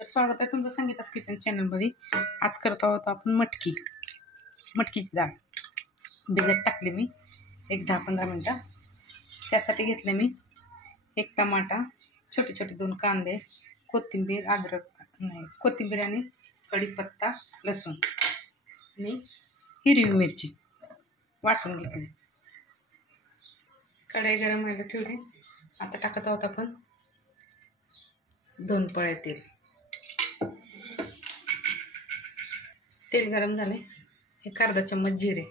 तर स्वागत आहे तुमचं संगीताच किचन चॅनलमध्ये। आज करत आहोत आपण मटकीची डाळ भिजत टाकली मी एक 10-15 मिनटं। त्यासाठी घेतले मी एक टमाटा, छोटे छोटे 2 कांदे, कोथिंबीर, कोथिंबीर आणि कढीपत्ता, लसूण आणि हिरवी मिरची वाटून घेतली। कढई गरम व्हायला ठेवली। आता टाकत आहोत आपण 2 पळ्या तेल गरम झाले। एक अर्धा चम्मच जिरे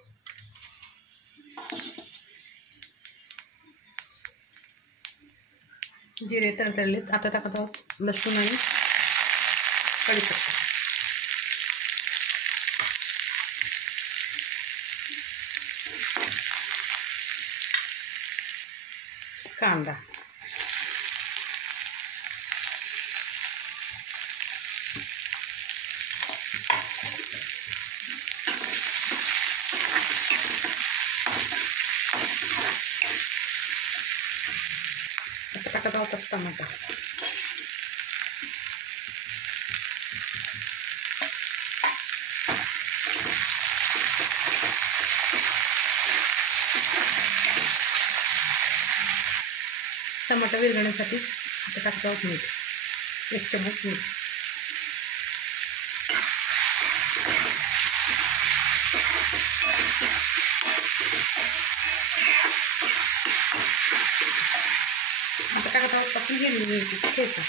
तडतडलेत। आता टाकत आहोत लसूण आणि कढीपत्ता, कांदा, आता टाकत आहोत टमाटा, टमाटा विरघळण्यासाठी आता टाकत आहोत मीठ, 1 चम्मच मीठ, आता टाकत आहोत आपण हिरवी मिरची ठेचा,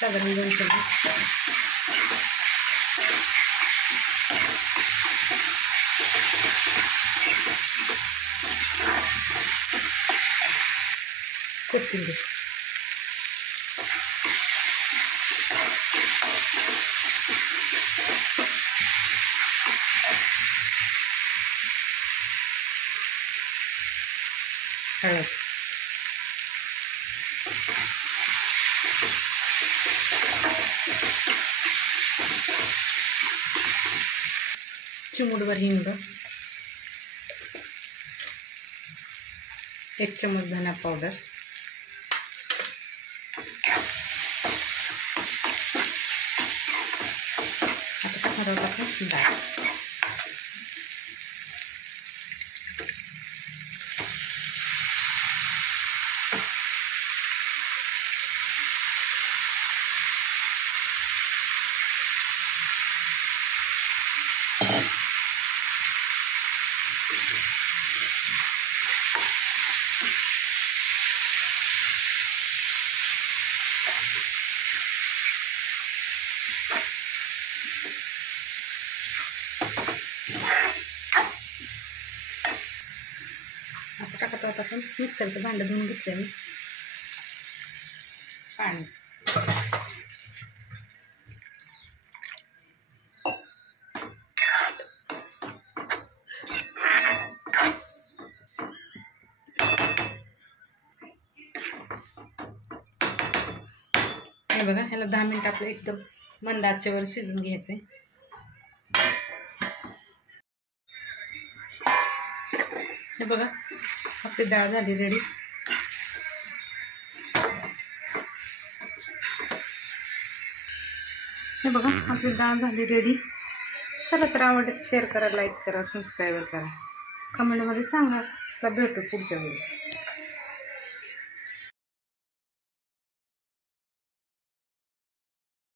साधारण 2 चम्मच, कोथिंबीर, हळद, चिमूटभर हिंग, 1 चम्मच धना पावडर, आता टाकणार आहोत आपण डाळ, आता टाकत आहोत आपण मिक्सरचं भांडं धुवून घेतलं मी, पाणी, हे बघा, ह्याला 10 मिनिट आपलं एकदम मंद आचेवर शिजून घ्यायचे। हे बघा आपली डाळ झाली रेडी। हे बघा आपली डाळ झाली रेडी। चला तर आवडत शेअर करा, लाईक करा, सबस्क्राईब करा, कमेंटमध्ये सांगा। चला भेटू पुढच्या वेळी।